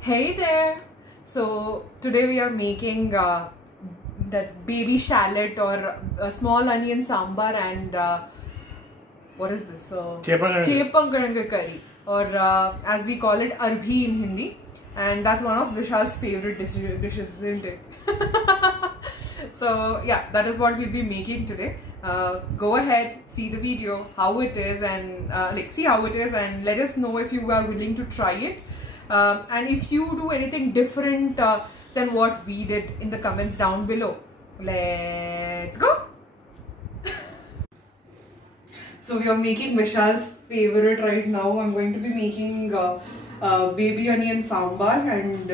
Hey there! So today we are making that baby shallot or small onion sambar and what is this? Chepangaranga curry, or as we call it, arbi in Hindi, and that's one of Vishal's favorite dishes, isn't it? So yeah, that is what we'll be making today. Go ahead, see the video, how it is, and see how it is, and let us know if you are willing to try it. And if you do anything different than what we did in the comments down below. Let's go! So we are making Vishal's favorite right now. I'm going to be making baby onion sambar and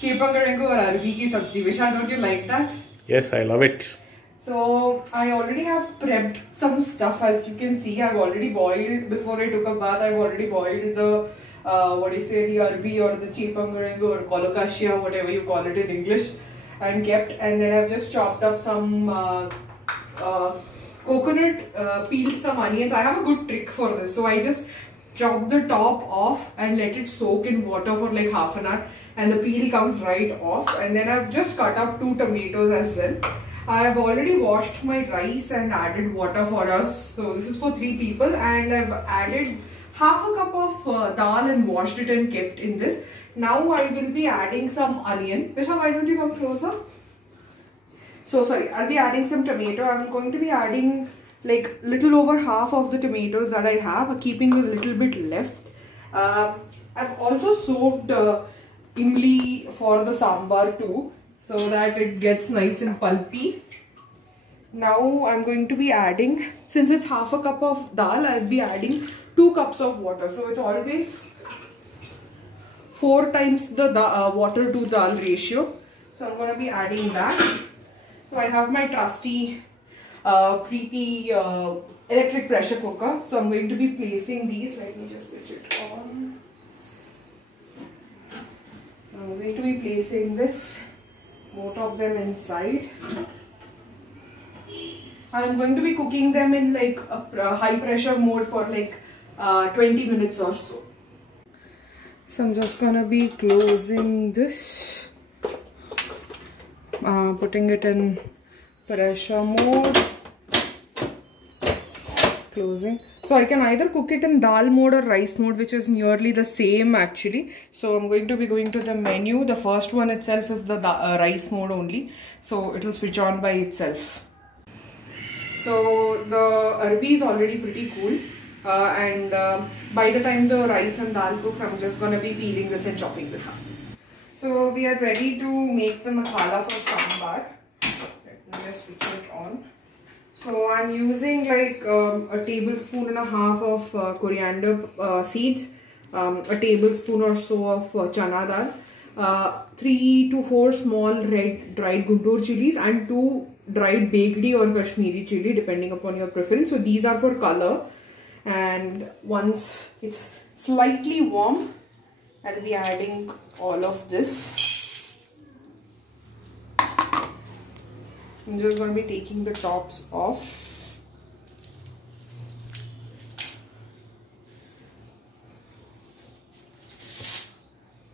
chepangaranga or arbi ki sabji. Vishal, don't you like that? Yes, I love it. So I already have prepped some stuff. As you can see, I've already boiled, before I took a bath, I've already boiled the the arbi or the chepangaranga or colocasia, whatever you call it in English, and kept. And then I've just chopped up some coconut, peeled some onions. I have a good trick for this. So I just chop the top off and let it soak in water for like half an hour, and the peel comes right off. And then I've just cut up 2 tomatoes as well. I have already washed my rice and added water for us. So this is for 3 people, and I've added half a cup of dal and washed it and kept in this. Now I will be adding some onion. Vishal, why don't you come closer? So sorry, I'll be adding some tomato. I'm going to be adding like little over half of the tomatoes that I have, keeping a little bit left. I've also soaked imli for the sambar too, so that it gets nice and pulpy. Now I'm going to be adding, since it's half a cup of dal, I'll be adding 2 cups of water. So it's always 4 times the water to dal ratio. So I'm going to be adding that. So I have my trusty Preeti electric pressure cooker. So I'm going to be placing these. Let me just switch it on. I'm going to be placing both of them inside. I'm going to be cooking them in like a high pressure mode for like 20 minutes or so. So I'm just gonna be closing this, putting it in pressure mode, closing. So I can either cook it in dal mode or rice mode, which is nearly the same actually. So I'm going to be going to the menu. The first one itself is the rice mode only, so it will switch on by itself. So the arbi is already pretty cool, and by the time the rice and dal cooks, I'm just going to be peeling this and chopping this up. So we are ready to make the masala for sambar. Let me just switch it on. So I'm using like a tablespoon and a half of coriander seeds, a tablespoon or so of chana dal, 3 to 4 small red dried guntur chilies, and 2 dried Begdi or Kashmiri chili, depending upon your preference. So these are for color, and once it's slightly warm, I'll be adding all of this. I'm just going to be taking the tops off.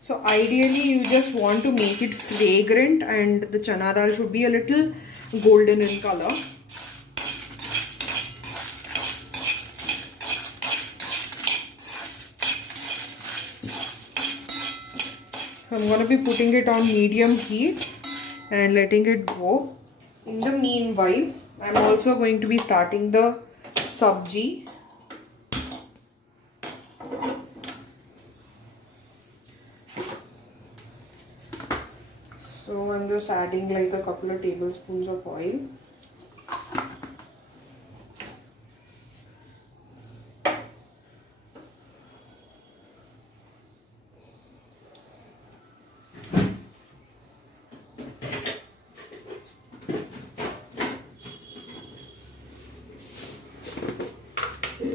So ideally you just want to make it fragrant, and the chana dal should be a little golden in color. So I'm going to be putting it on medium heat and letting it go. In the meanwhile, I'm also going to be starting the sabji. So I'm just adding like a couple of tablespoons of oil.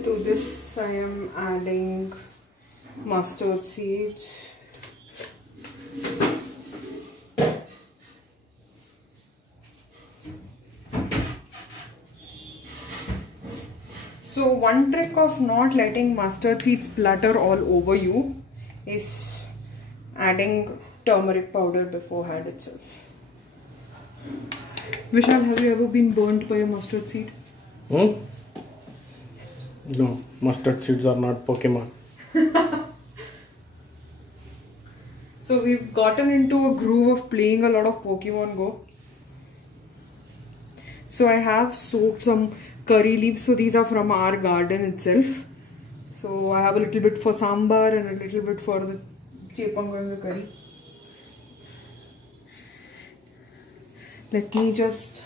To this I am adding mustard seeds. So one trick of not letting mustard seeds splatter all over you is adding turmeric powder beforehand itself. Vishal, have you ever been burnt by a mustard seed? No, mustard seeds are not Pokemon. So we've gotten into a groove of playing a lot of Pokemon Go. So I have soaked some curry leaves. So these are from our garden itself. So I have a little bit for sambar and a little bit for the chepanganga curry. Let me just...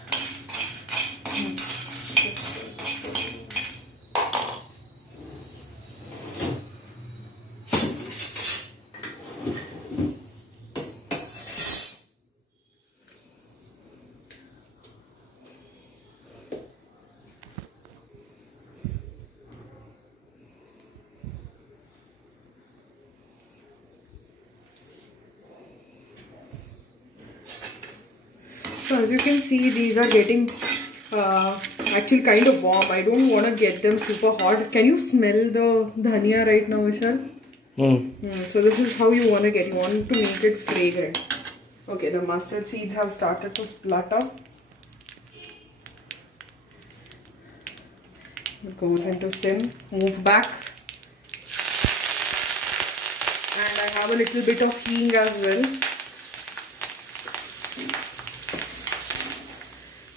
So as you can see, these are getting actually kind of warm. I don't want to get them super hot. Can you smell the dhania right now, Vishal? So this is how you want to get. You want to make it fragrant. Okay, the mustard seeds have started to splutter. It goes into sim. Move back. And I have a little bit of hing as well.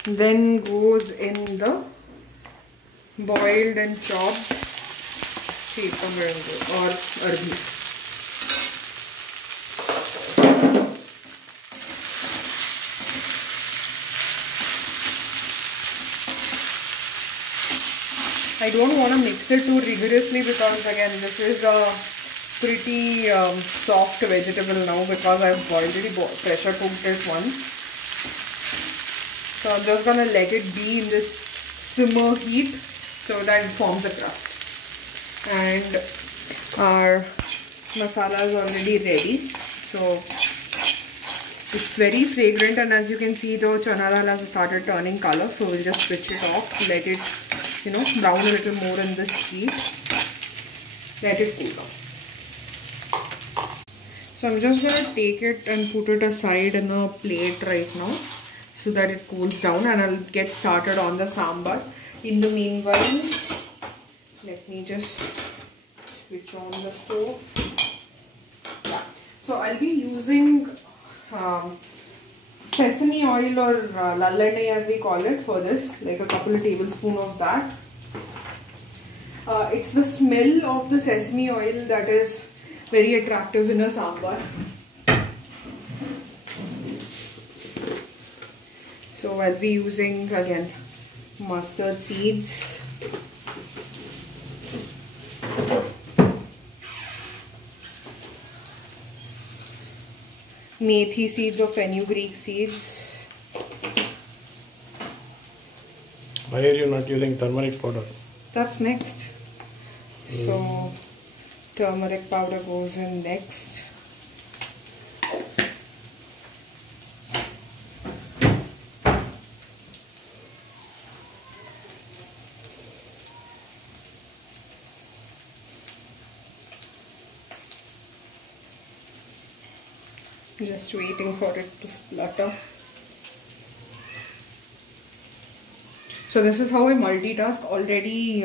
Then goes in the boiled and chopped chepanganga or arbi. I don't want to mix it too rigorously because again this is a pretty soft vegetable now because I've already pressure cooked it once. So I'm just gonna let it be in this simmer heat so that it forms a crust. And our masala is already ready. So it's very fragrant, and as you can see the chana dal has started turning color. So we'll just switch it off, let it brown a little more in this heat. Let it cool down. So I'm just gonna take it and put it aside in a plate right now, so that it cools down, and I'll get started on the sambar. In the meanwhile, let me just switch on the stove. Yeah. So I'll be using sesame oil or lalleಣ್ಣೆ as we call it for this, like a couple of tablespoons of that. It's the smell of the sesame oil that is very attractive in a sambar. So I'll be using again mustard seeds, methi seeds or fenugreek seeds. Why are you not using turmeric powder? That's next. So turmeric powder goes in next. Just waiting for it to splutter. So this is how I multitask. Already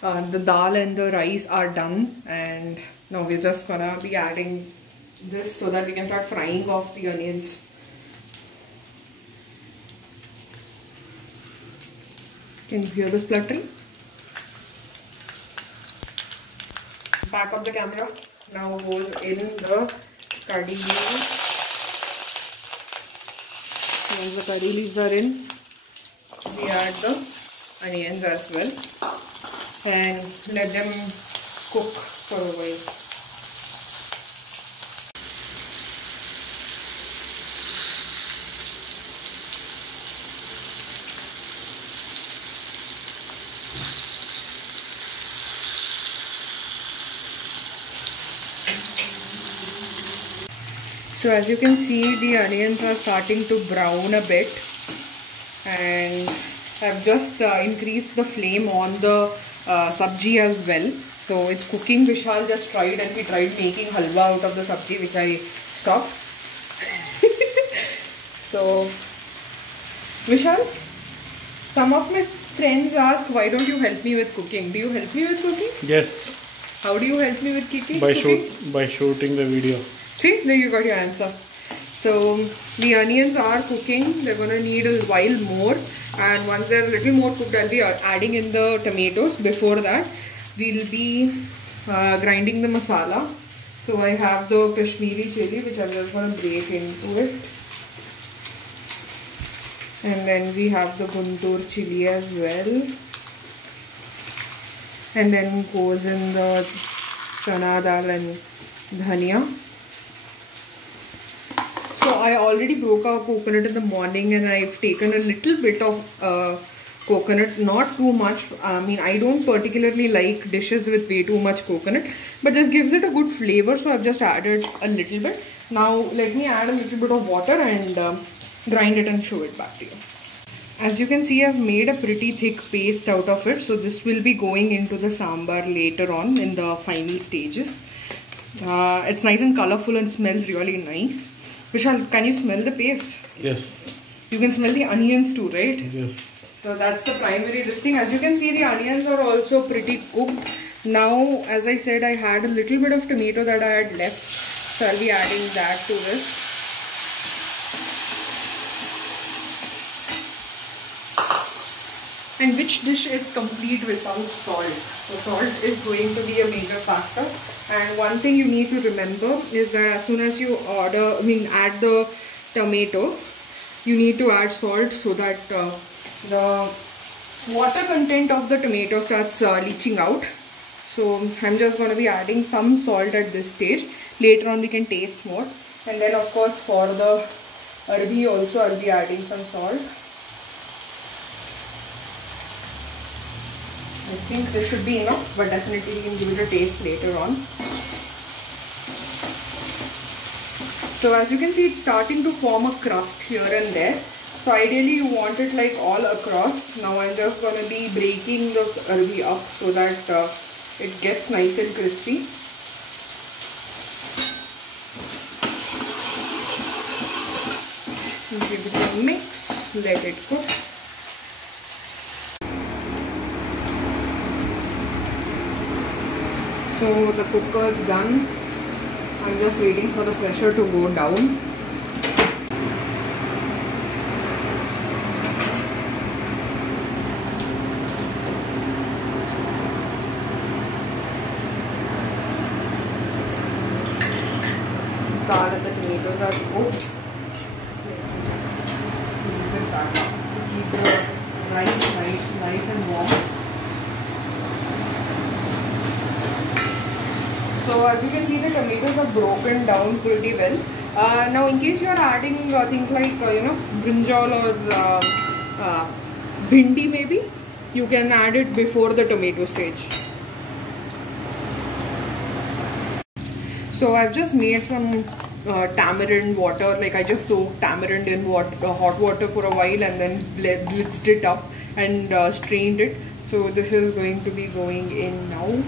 the dal and the rice are done, and now we're just gonna be adding this so that we can start frying off the onions. Can you hear the spluttering? Back of the camera. Now goes in the curry leaves. Once the curry leaves are in, we add the onions as well and let them cook for a while. So as you can see, the onions are starting to brown a bit, and I've just increased the flame on the sabji as well. So it's cooking. Vishal just tried and he tried making halwa out of the sabji, which I stopped. So Vishal, some of my friends ask, why don't you help me with cooking? Do you help me with cooking? Yes. How do you help me with cooking? By shooting the video. See, there you got your answer. So the onions are cooking. They're gonna need a while more, and once they're a little more cooked, I'll be adding in the tomatoes. Before that, we'll be grinding the masala. So I have the Kashmiri chili, which I'm just gonna break into it, and then we have the Guntur chili as well, and then goes in the chana dal and dhania. So I already broke our coconut in the morning, and I've taken a little bit of coconut, not too much. I mean, I don't particularly like dishes with way too much coconut, but this gives it a good flavor, so I've just added a little bit. Now let me add a little bit of water and grind it and show it back to you. As you can see, I've made a pretty thick paste out of it, so this will be going into the sambar later on in the final stages. It's nice and colorful and smells really nice. Vishal, can you smell the paste? Yes. You can smell the onions too, right? Yes. So that's the primary this thing. As you can see, the onions are also pretty cooked. Now, as I said, I had a little bit of tomato that I had left, so I'll be adding that to this. And which dish is complete without salt? So salt is going to be a major factor. And one thing you need to remember is that as soon as you add the tomato, you need to add salt so that the water content of the tomato starts leaching out. So I'm just going to be adding some salt at this stage. Later on we can taste more. And then of course for the arbi also I'll be adding some salt. I think this should be enough, but definitely we can give it a taste later on. So as you can see, it's starting to form a crust here and there. So ideally you want it like all across. Now I'm just going to be breaking the arbi up so that it gets nice and crispy. Give it a mix, let it cook. So the cooker is done. I'm just waiting for the pressure to go down. Dal and the tomatoes are cooked. Mix it back up to keep the rice nice and warm. So as you can see, the tomatoes are broken down pretty well. Now in case you are adding things like brinjal or bhindi maybe, you can add it before the tomato stage. So I've just made some tamarind water, like I just soaked tamarind in hot water for a while and then blitzed it up and strained it. So this is going to be going in now.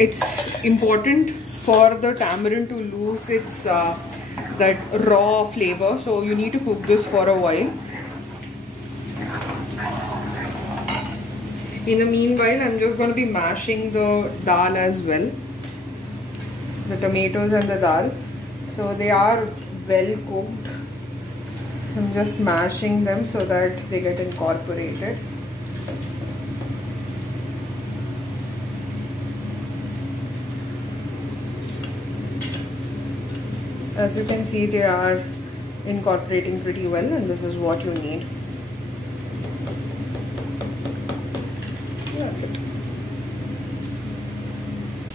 It's important for the tamarind to lose its that raw flavor, so you need to cook this for a while. In the meanwhile, I'm just going to be mashing the dal as well, the tomatoes and the dal. So they are well cooked. I'm just mashing them so that they get incorporated. As you can see, they are incorporating pretty well, and this is what you need. That's it.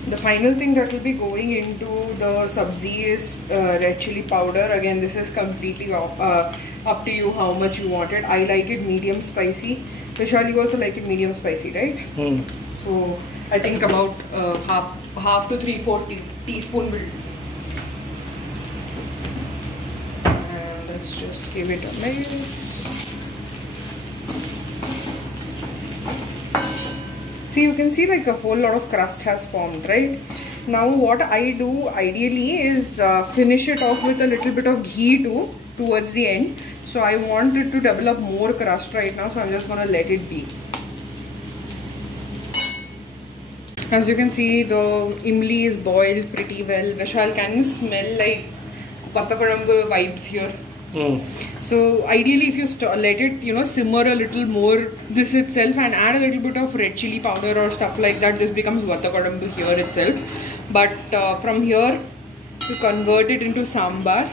The final thing that will be going into the sabzi is red chili powder. Again, this is completely up to you how much you want it. I like it medium spicy. Vishal, you also like it medium spicy, right? So I think about half to 3/4 teaspoon will. And let's just give it a mix. See, you can see like a whole lot of crust has formed, right? Now what I do ideally is finish it off with a little bit of ghee too towards the end. So I want it to develop more crust right now, so I'm just gonna let it be. As you can see, the imli is boiled pretty well. Vishal, can you smell like Vattakodambu vibes here? So ideally, if you let it, simmer a little more, this itself, and add a little bit of red chili powder or stuff like that, this becomes Vattakodambu here itself. But from here, to convert it into sambar,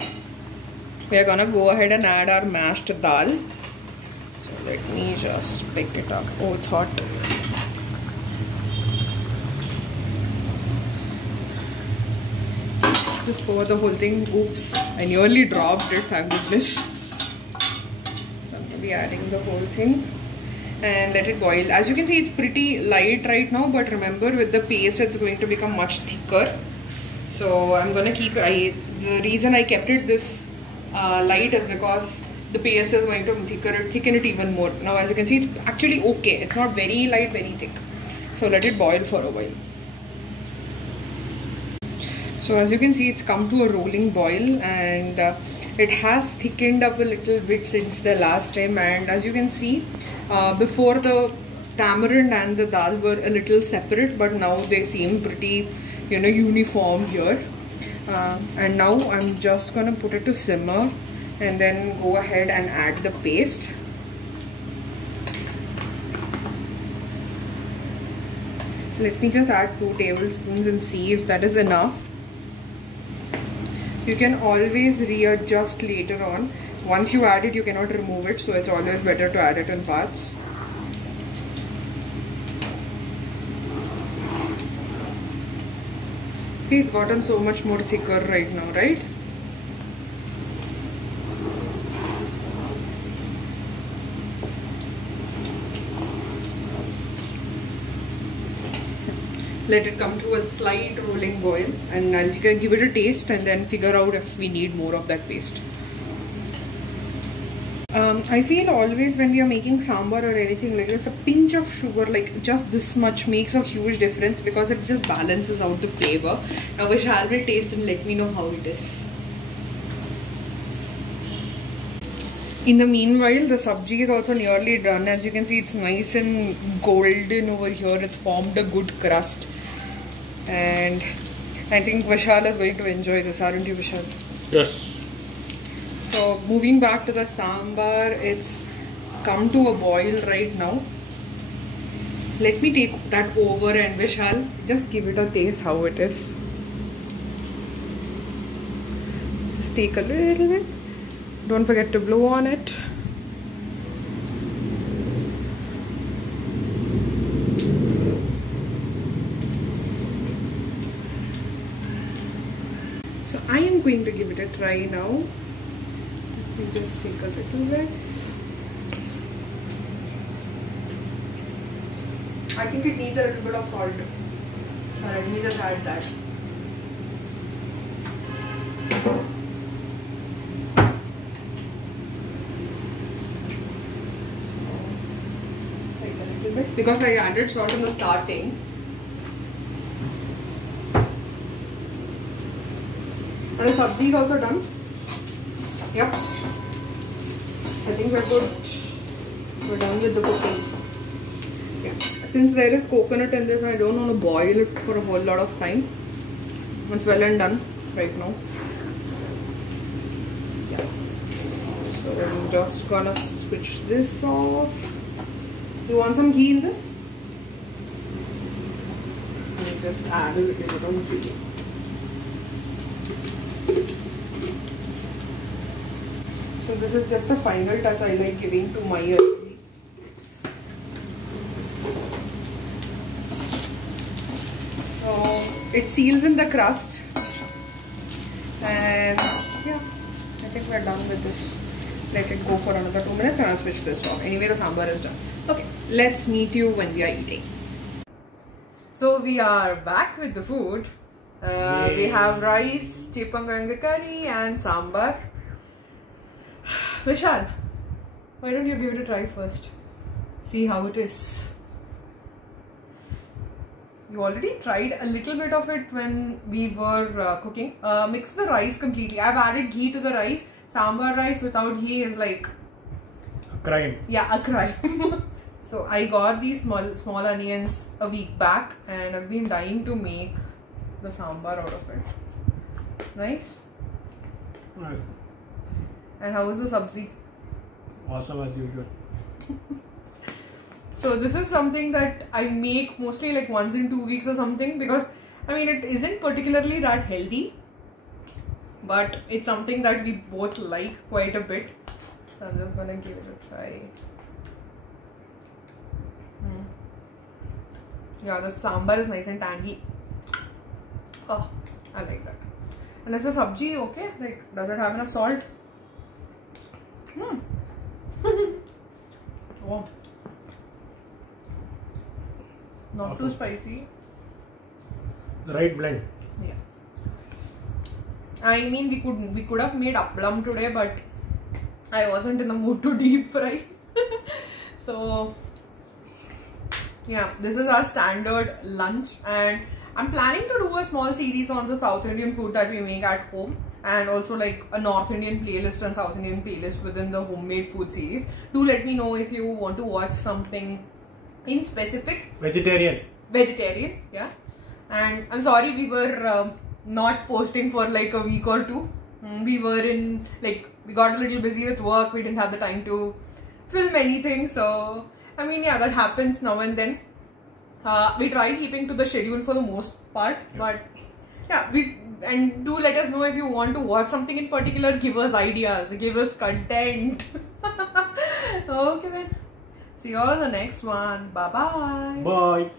we are gonna go ahead and add our mashed dal. So let me just pick it up. Oh, it's hot. Just pour the whole thing. Oops, I nearly dropped it, thank goodness. So I'm going to be adding the whole thing and let it boil. As you can see, it's pretty light right now, but remember, with the paste it's going to become much thicker. So I'm going to keep the reason I kept it this light is because the paste is going to thicken it even more. Now as you can see, it's actually okay. It's not very light, very thick. So let it boil for a while. So as you can see, it's come to a rolling boil, and it has thickened up a little bit since the last time. And as you can see, before the tamarind and the dal were a little separate, but now they seem pretty, uniform here. And now I'm just gonna put it to simmer and then go ahead and add the paste. Let me just add 2 tablespoons and see if that is enough. You can always readjust later on. Once you add it, you cannot remove it, so it's always better to add it in parts. See, it's gotten so much more thicker right now, right? Let it come to a slight rolling boil, and I'll give it a taste and then figure out if we need more of that paste. I feel always when we are making sambar or anything like this, a pinch of sugar, like just this much, makes a huge difference because it just balances out the flavor. Now Vishal will taste and let me know how it is. In the meanwhile, the sabji is also nearly done. As you can see, it's nice and golden over here. It's formed a good crust. And I think Vishal is going to enjoy this, aren't you, Vishal? Yes. So moving back to the sambar, it's come to a boil right now. Let me take that over and Vishal, just give it a taste how it is. Just take a little bit. Don't forget to blow on it. So I am going to give it a try now. Let me just take a little bit. I think it needs a little bit of salt. Let me just add that. Because I added salt in the starting. And the sabji is also done. Yep. I think we're good. We're done with the cooking. Yeah. Since there is coconut in this, I don't want to boil it for a whole lot of time. It's well and done right now. Yeah. So I'm just gonna switch this off. You want some ghee in this? Let me just add a little bit of ghee. So this is just a final touch I like giving to my So it seals in the crust, and yeah, I think we're done with this. Let it go for another 2 minutes and I'll switch this off. Anyway, the sambar is done. Okay, let's meet you when we are eating. So we are back with the food. We have rice, chipanganga curry and sambar. Vishal, why don't you give it a try first? See how it is. You already tried a little bit of it when we were cooking. Mix the rice completely. I've added ghee to the rice. Sambar rice without ghee is like A crime. yeah, a crime. So I got these small onions a week back, and I've been dying to make the sambar out of it. Nice. Nice. And how was the sabzi? Awesome as usual. So this is something that I make mostly like once in 2 weeks or something, because I mean it isn't particularly that healthy, but it's something that we both like quite a bit. So I'm just gonna give it a try. Yeah, the sambar is nice and tangy. Oh, I like that. And is the sabji okay? Like, does it have enough salt? Oh. Not too spicy. The right blend. Yeah. I mean, we could have made appalam today, but I wasn't in the mood to deep fry. So yeah, this is our standard lunch, and I'm planning to do a small series on the South Indian food that we make at home, and also like a North Indian playlist and South Indian playlist within the homemade food series. Do let me know if you want to watch something in specific. Vegetarian, Yeah. And I'm sorry we were not posting for like a week or two. We were in like, we got a little busy with work. We didn't have the time to film anything. So I mean, yeah, that happens now and then. We try keeping to the schedule for the most part, but yeah, and do let us know if you want to watch something in particular. Give us ideas, give us content. Okay then. See you all in the next one. Bye bye. bye.